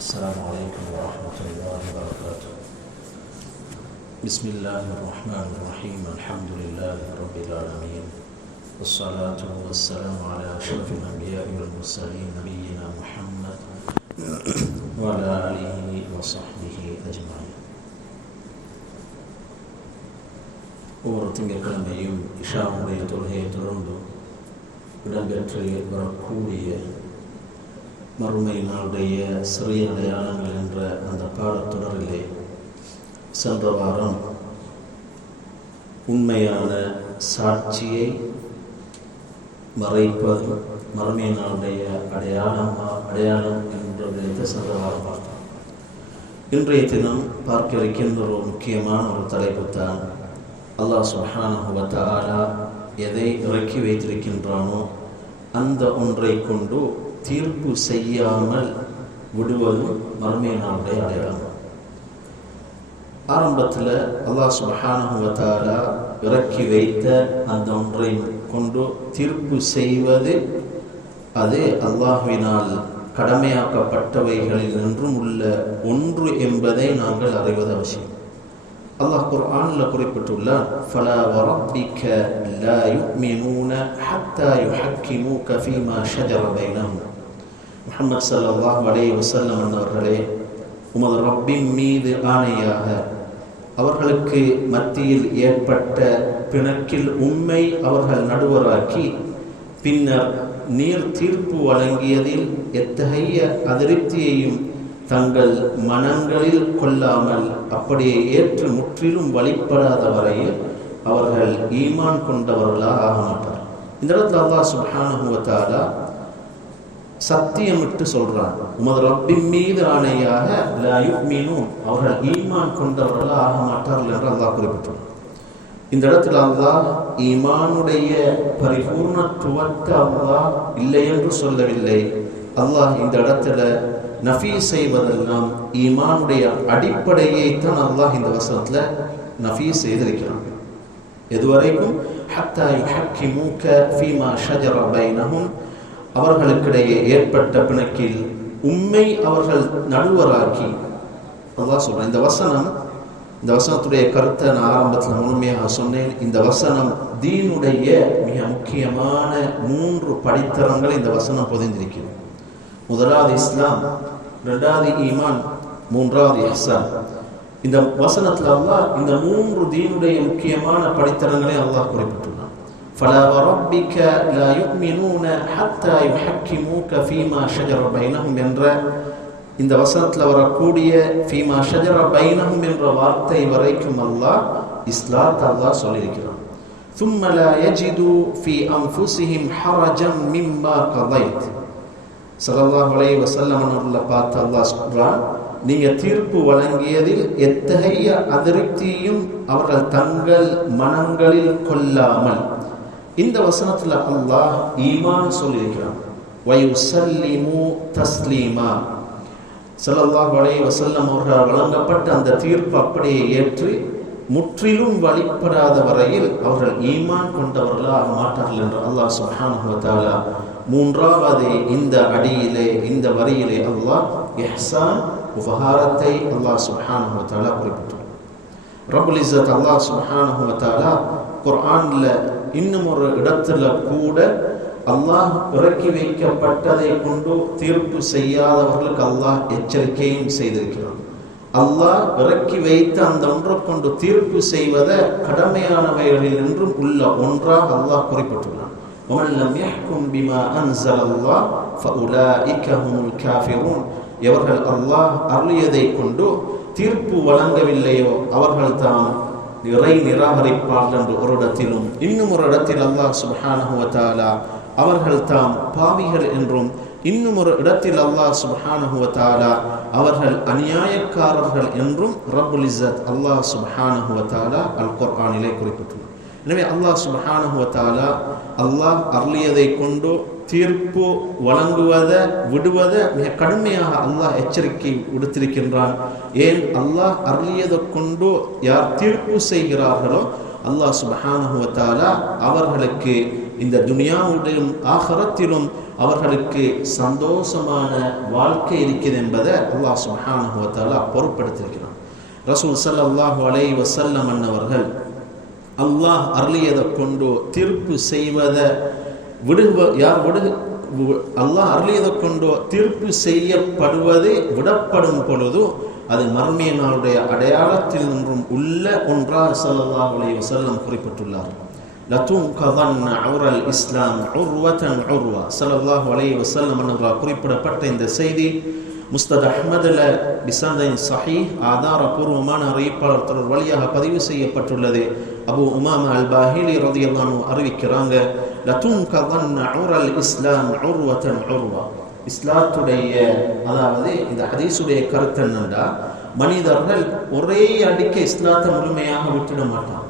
السلام عليكم ورحمة الله وبركاته. بسم الله الرحمن الرحيم الحمد لله رب العالمين والصلاة والسلام على أشرف الأنبياء والمرسلين نبينا محمد وعلى آله وصحبه أجمعين. ഓർത്തിങ്കൽക്കടമയും ഇഷാമുടേ തുറയെ തുടർന്നു ഇടംപെറ്റ് بركوية வரக்கூடிய மறுமை நாளுடைய சிறிய அடையாளங்கள் என்ற அந்த பாடத்தொடரிலே சென்ற வாரம் உண்மையான சாட்சியை மறைப்பது மறுமை நாளுடைய அடையாளமா அடையாளம் என்ற விதத்தை சென்ற வாரம் பார்த்தோம். இன்றைய தினம் பார்க்க இருக்கின்ற ஒரு முக்கியமான ஒரு தலைப்பு தான் அல்லாஹ் சுஹானா எதை இறக்கி வைத்திருக்கின்றானோ அந்த ஒன்றை கொண்டு தீர்ப்பு செய்யாமல் விடுவதும் மறுமை அடையாளம். ஆரம்பத்தில் அல்லாஹ் சுபஹானஹு இறக்கி வைத்த அந்த ஒன்றை கொண்டு தீர்ப்பு செய்வது அது அல்லாஹுவினால் கடமையாக்கப்பட்டவைகளில் நின்றும் உள்ள ஒன்று என்பதை நாங்கள் அறிவது அவசியம். அல்லாஹ் குர்ஆனில் குறிப்பிட்டுள்ளார் ஃபலா வரப்பிக்க லா யுமினூன ஹத்தா யுஹக்கிமூக ஃபீமா ஷஜர பைனஹும். முஹம்மது ஸல்லல்லாஹு அலைஹி வஸல்லம் அவர்களே உமது ரப்பின் மீது ஆணையாக அவர்களுக்கு மத்தியில் ஏற்பட்ட பிணக்கில் உண்மை அவர்கள் நடுவராக்கி பின்னர் நீர் தீர்ப்பு வழங்கியதில் எத்தகைய அதிருப்தியையும் தங்கள் மனங்களில் கொள்ளாமல் அப்படியே ஏற்று முற்றிலும் வழிபடாத வரையில் அவர்கள் ஈமான் கொண்டவர்களாக ஆக மாட்டார் இந்த இடத்துல அல்லா சுப்ஹானுவத்தாலா சத்தியமிட்டு சொல்றான். உமது ரப்பின் மீது ஆணையாக மீனும் அவர்கள் ஈமான் கொண்டவர்களாக ஆக மாட்டார்கள் என்று அல்லாஹ் குறிப்பிட்டுள்ளார் இந்த இடத்துல அல்லாஹ் ஈமானுடைய பரிபூர்ணத்துவத்தை அல்லாஹ் இல்லை என்று சொல்லவில்லை. அல்லாஹ் இந்த இடத்துல நஃபி செய்வதெல்லாம் ஈமானுடைய அடிப்படையை தான் அல்லாஹ் இந்த வசனத்தில் நஃபி செய்திருக்கிறான். எதுவரைக்கும் ஹத்தா யுஹக்கிமூக ஃபீமா ஷஜர பைனஹும் அவர்களுக்கிடையே ஏற்பட்ட பிணக்கில் உண்மை அவர்கள் நடுவராக்கி. அல்லாஹ் சொல்கிறேன் இந்த வசனம் இந்த வசனத்துடைய கருத்தை நான் ஆரம்பத்தில் முழுமையாக சொன்னேன். இந்த வசனம் தீனுடைய மிக முக்கியமான மூன்று படித்தரங்களை இந்த வசனம் பொதிந்திருக்கிறது. முதலாவது இஸ்லாம். ரெண்டாவது ஈமான் மூன்றாவது இஹ்சான் இந்த வசனத்தில் அல்லாஹ் இந்த மூன்று தீனுடைய முக்கியமான படித்தரங்களை அல்லாஹ் குறிப்பிட்டுள்ளான் فلا وربك لا يؤمنون حتى يحكموك فيما شجر بينهم என்ற இந்த வசனத்தில் வரக்கூடிய ஃபீமா ஷஜர பைனஹும் என்ற வார்த்தை வரைக்கும் அல்லாஹ் இஸ்லாத் அல்லாஹ் சொல்லியிருக்கிறான் ثم لا يجدوا في أنفسهم حرجا مما قضيت சலல்லாஹலை அலைஹி வஸல்லம் அவர்களை பார்த்து அல்லாஹ் சொல்கிறான் நீங்கள் தீர்ப்பு வழங்கியதில் எத்தகைய அதிருப்தியும் அவர்கள் தங்கள் மனங்களில் கொள்ளாமல். இந்த வசனத்தில் அல்லாஹ் ஈமான் சொல்லியிருக்கிறான். வயுசல்லிமு தஸ்லீமா. சல்லல்லாஹ் அலைஹி வஸல்லம் அவர்கள் வழங்கப்பட்ட அந்த தீர்ப்பு அப்படியே ஏற்று முற்றிலும் வழிபடாத வரையில் அவர்கள் ஈமான் கொண்டவர்களாக மாட்டார்கள் என்று அல்லாஹ் சுஹான் வ மூன்றாவது இந்த அடியிலே இந்த வரியிலே அல்லாஹ் எஹ்சான் உபகாரத்தை அல்லாஹ் சுப்ஹானஹு வ குறிப்பிட்டார் ரப்புல் இஸ்ஸத் அல்லாஹ் சுப்ஹானஹு வ குர்ஆன்ல இன்னும் ஒரு இடத்துல கூட அல்லாஹ் இறக்கி வைக்கப்பட்டதை கொண்டு தீர்ப்பு செய்யாதவர்களுக்கு அல்லாஹ் எச்சரிக்கையும் செய்திருக்கிறான். அல்லாஹ் இறக்கி வைத்த அந்த ஒன்றை கொண்டு தீர்ப்பு செய்வத கடமையானவைகளில் என்றும் உள்ள ஒன்றாக அல்லாஹ் குறிப்பிட்டுள்ளார் ومن لم يحكم بما أنزل الله فأولئك هم الكافرون எவர்கள் அல்லாஹ் அருளியதை கொண்டு தீர்ப்பு வழங்கவில்லையோ அவர்கள் தாம் இறை நிராகரிப்பார்கள் என்று ஒரு இடத்திலும் இன்னும் ஒரு இடத்தில் அல்லாஹ் சுப்ஹானஹு வ தஆலா அவர்கள் தாம் பாவிகள் என்றும் இன்னும் ஒரு இடத்தில் அல்லாஹ் சுப்ஹானஹு வ தஆலா அவர்கள் அநியாயக்காரர்கள் என்றும் ரப்புல் இஸ்ஸத் அல்லாஹ் சுப்ஹானஹு வ தஆலா அல் குர்ஆனிலே குறிப்பிட்டுள்ளார் எனவே அல்லாஹ் சுபஹானுவத்தாலா அல்லாஹ் அருளியதை கொண்டு தீர்ப்பு வழங்குவதை விடுவதை மிக கடுமையாக அல்லாஹ் எச்சரிக்கை விடுத்திருக்கின்றான். ஏன்? அல்லாஹ் அருளியதை கொண்டு யார் தீர்ப்பு செய்கிறார்களோ அல்லாஹ் சுபஹானுவத்தாலா அவர்களுக்கு இந்த துனியாவுடையும் ஆகரத்திலும் அவர்களுக்கு சந்தோஷமான வாழ்க்கை இருக்குது என்பதை அல்லாஹ் சுபஹானுவத்தாலா வ பொருட்படுத்தியிருக்கிறான். ரசூல் சல்லாஹூ அலை வசல்லம் அன்னவர்கள் அல்லாஹ் அருளியதை கொண்டோ தீர்ப்பு செய்வதை விடுவ யார் விடு அல்லாஹ் அருளியதை கொண்டோ தீர்ப்பு செய்யப்படுவதே விடப்படும் பொழுதும் அது மர்மிய நாளுடைய அடையாளத்தில் நின்றும் உள்ள ஒன்றாக ஸல்லல்லாஹு அலைஹி வஸல்லம் குறிப்பிட்டுள்ளார். லதுன்கதன் அவுரல் இஸ்லாம் உர்வத்தன் உர்வா. ஸல்லல்லாஹு அலைஹி வஸல்லம் அவர்களால் குறிப்பிடப்பட்ட இந்த செய்தி முஸ்தத் அஹ்மதுல பிசந்தின் சஹி ஆதாரபூர்வமான அறிவிப்பாளர் தொடர் வழியாக பதிவு செய்யப்பட்டுள்ளது. அபு உமாமா அல் பாஹிலி ரதியல்லானு அறிவிக்கிறாங்க லதுன்கதன் அவுரல் இஸ்லாம் உர்வத்தன் உர்வா. இஸ்லாத்துடைய அதாவது இந்த ஹதீஸுடைய கருத்து என்னண்டா? மனிதர்கள் ஒரே அடிக்க இஸ்லாத்தை முழுமையாக விட்டுட மாட்டாங்க.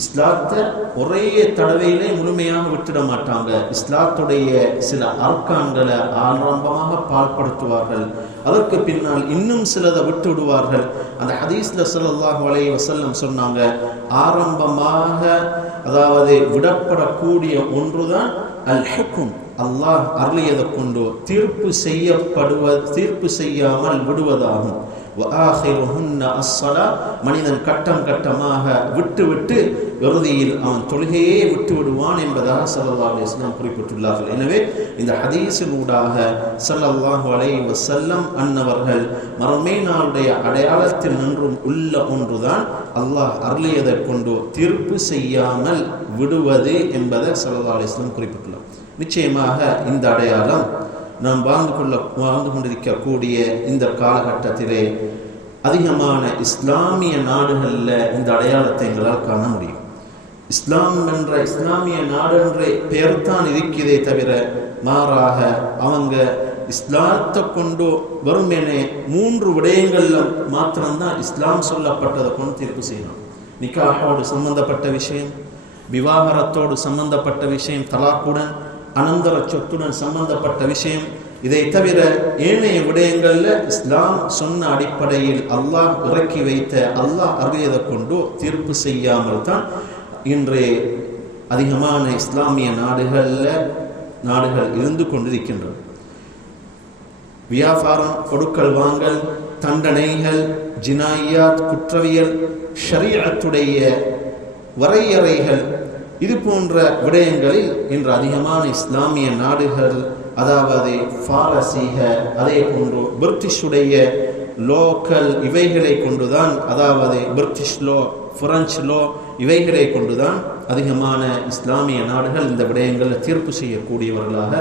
இஸ்லாத்தை ஒரே தடவையிலே முழுமையாக விட்டுட மாட்டாங்க. இஸ்லாத்துடைய சில அர்க்கான்களை ஆரம்பமாக பால்படுத்துவார்கள். அதற்கு பின்னால் இன்னும் சிலதை விட்டு விடுவார்கள் அந்த ஹதீஸ்ல ஸல்லல்லாஹு வலைய வசல்லம் சொன்னாங்க ஆரம்பமாக அதாவது விடப்படக்கூடிய ஒன்றுதான் அல் ஹுக்கும் அல்லாஹ் அருளியதை கொண்டு தீர்ப்பு செய்யப்படுவ தீர்ப்பு செய்யாமல் விடுவதாகும். அஸ்ஸலா மனிதன் கட்டம் கட்டமாக விட்டுவிட்டு இறுதியில் அவன் தொழுகையே விட்டு விடுவான் என்பதாக சல்லா இஸ்லாம் குறிப்பிட்டுள்ளார்கள். எனவே இந்த ஹதீஸினூடாக சல்லல்லாஹு அலை வசல்லம் அன்னவர்கள் மறுமை நாளுடைய அடையாளத்தில் நின்றும் உள்ள ஒன்றுதான் அல்லாஹ் அருளியதை கொண்டு தீர்ப்பு செய்யாமல் விடுவது என்பதை சல்லா அலி இஸ்லாம் குறிப்பிட்டுள்ளார். நிச்சயமாக இந்த அடையாளம் நாம் வாழ்ந்து கொள்ள வாழ்ந்து கொண்டிருக்கக்கூடிய இந்த காலகட்டத்திலே அதிகமான இஸ்லாமிய நாடுகளில் இந்த அடையாளத்தை எங்களால் காண முடியும். இஸ்லாம் என்ற இஸ்லாமிய நாடு என்ற பெயர் தான் இருக்கிறதே தவிர மாறாக அவங்க இஸ்லாத்தை கொண்டு வருமேனே மூன்று விடயங்கள்ல மாத்திரம்தான் இஸ்லாம் சொல்லப்பட்டதை கொண்டு தீர்ப்பு செய்யணும். நிக்காஹோடு சம்பந்தப்பட்ட விஷயம் விவாகரத்தோடு சம்பந்தப்பட்ட விஷயம் தலாக்குடன் அனந்தர சொத்துடன் சம்பந்தப்பட்ட விஷயம். இதை தவிர ஏனைய விடயங்களில் இஸ்லாம் சொன்ன அடிப்படையில் அல்லாஹ் இறக்கி வைத்த அல்லாஹ் அருளியதை கொண்டு தீர்ப்பு செய்யாமல் தான் இன்று அதிகமான இஸ்லாமிய நாடுகளில் நாடுகள் இருந்து கொண்டிருக்கின்றன. வியாபாரம் கொடுக்கல் வாங்கல் தண்டனைகள் ஜினாயாத் குற்றவியல் ஷரியத்துடைய வரையறைகள் இது போன்ற விடயங்களில் இன்று அதிகமான இஸ்லாமிய நாடுகள் அதாவது பாரசீக அதே போன்று பிரிட்டிஷுடைய லோக்கல் இவைகளை கொண்டுதான் அதாவது பிரிட்டிஷ் லோ பிரெஞ்சு லோ இவைகளை கொண்டுதான் அதிகமான இஸ்லாமிய நாடுகள் இந்த விடயங்களில் தீர்ப்பு செய்யக்கூடியவர்களாக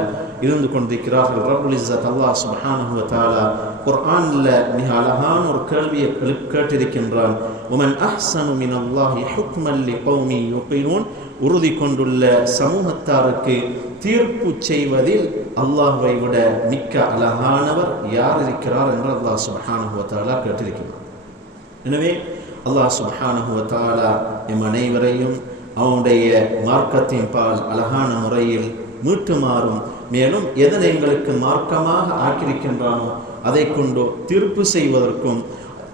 இருந்து கொண்டிருக்கிறார்கள். ரபுல் இஸ்ஸத் அல்லாஹ் சுப்ஹானஹு தாலா குர்ஆனில் மிக அழகான ஒரு கேள்வியை கேட்டிருக்கின்றான். உமன் அஹ்சனு மின் அல்லாஹி ஹுக்மல்லி கௌமி யுகினூன் உறுதி கொண்டுள்ள சமூகத்தாருக்கு தீர்ப்பு செய்வதில் அல்லாஹை விட மிக்க அழகானவர் யார் இருக்கிறார் என்று அல்லாஹ் சுபஹானுவத்தாலா கேட்டிருக்கிறார் எனவே அல்லாஹ் சுபஹானுவத்தாலா எம் அனைவரையும் அவனுடைய மார்க்கத்தின் பால் அழகான முறையில் மீட்டுமாறும் மேலும் எதனை எங்களுக்கு மார்க்கமாக ஆக்கியிருக்கின்றானோ அதை கொண்டு தீர்ப்பு செய்வதற்கும்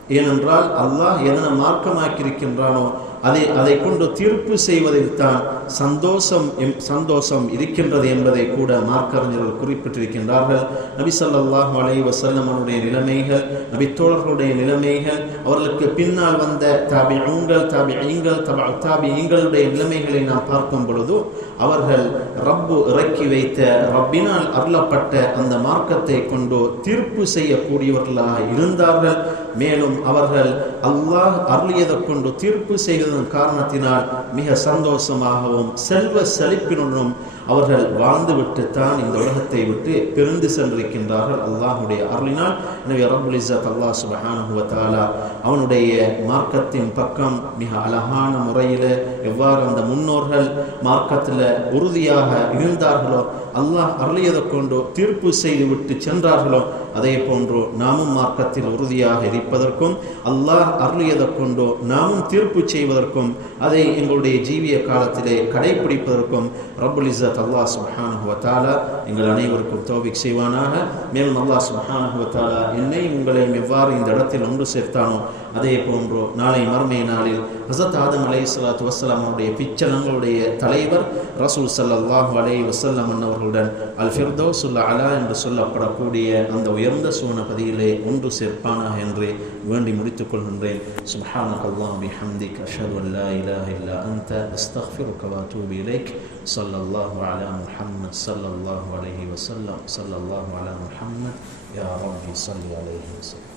ஏனென்றால் அல்லாஹ் எதனை மார்க்கமாக்கியிருக்கின்றானோ அதை அதை கொண்டு தீர்ப்பு செய்வதில் தான் சந்தோஷம் எம் சந்தோஷம் இருக்கின்றது என்பதை கூட மார்க்கறிஞர்கள் குறிப்பிட்டிருக்கின்றார்கள். நபி ஸல்லல்லாஹு அலை வசல்லமனுடைய நிலைமைகள் நபி தோழர்களுடைய நிலைமைகள் அவர்களுக்கு பின்னால் வந்த தாபிஊங்கள் தாபிஈங்கள் தபா தாபிஈங்களுடைய நிலைமைகளை நாம் பார்க்கும் பொழுது அவர்கள் ரப்பு இறக்கி வைத்த ரப்பினால் அருளப்பட்ட அந்த மார்க்கத்தை கொண்டு தீர்ப்பு செய்யக்கூடியவர்களாக இருந்தார்கள். மேலும் அவர்கள் அல்லாஹ் அருளியதை கொண்டு தீர்ப்பு செய்ததன் காரணத்தினால் மிக சந்தோஷமாகவும் செல்வ செழிப்பினுடனும் அவர்கள் வாழ்ந்துவிட்டு தான் இந்த உலகத்தை விட்டு பிரிந்து சென்றிருக்கின்றார்கள் அல்லாஹுடைய அருளினால். எனவே ரபுல் இஸ்ஸத் அல்லாஹ் சுபஹானுவத்தாலா அவனுடைய மார்க்கத்தின் பக்கம் மிக அழகான முறையில் எவ்வாறு அந்த முன்னோர்கள் மார்க்கத்தில் உறுதியாக இருந்தார்களோ அல்லாஹ் அருளியதை கொண்டு தீர்ப்பு செய்துவிட்டு சென்றார்களோ அதே போன்று நாமும் மார்க்கத்தில் உறுதியாக இருப்பதற்கும் அல்லாஹ் அருளியதை கொண்டு நாமும் தீர்ப்பு செய்வதற்கும் அதை எங்களுடைய ஜீவிய காலத்திலே கடைபிடிப்பதற்கும் ரபுல் அல்லாஹ் சுப்ஹானஹு எங்கள் அனைவருக்கும் தோவிக் செய்வானாக. மேலும் அல்லாஹ் சுப்ஹானஹு என்னை உங்களையும் எவ்வாறு இந்த இடத்தில் ஒன்று சேர்த்தானோ அதே போன்றோ நாளை மறுமை நாளில் ஹசத் ஆதம் அலை சலாத்து வசலாம் அவருடைய பிச்சலங்களுடைய தலைவர் ரசூல் சல்லாஹூ அலைஹி வசல்லம் அவர்களுடன் அல் ஃபிர்தௌசுல் அலா என்று சொல்லப்படக்கூடிய அந்த உயர்ந்த சுவனபதியிலே ஒன்று சேர்ப்பானாக என்று வேண்டி முடித்துக் கொள்கின்றேன். சுப்ஹானக அல்லாஹ் பிஹம்திக். அஷ்ஹது அன் இலாஹ இல்லா அந்த அஸ்தக்ஃபிருக வ அத்தூபு இலைக். ஸல்லல்லாஹு அலா முஹம்மத் ஸல்லல்லாஹு அலைஹி வசல்லம் ஸல்லல்லாஹு அலா முஹம்மத். யா ரப்பி சல்லி அலைஹி வஸல்லம்.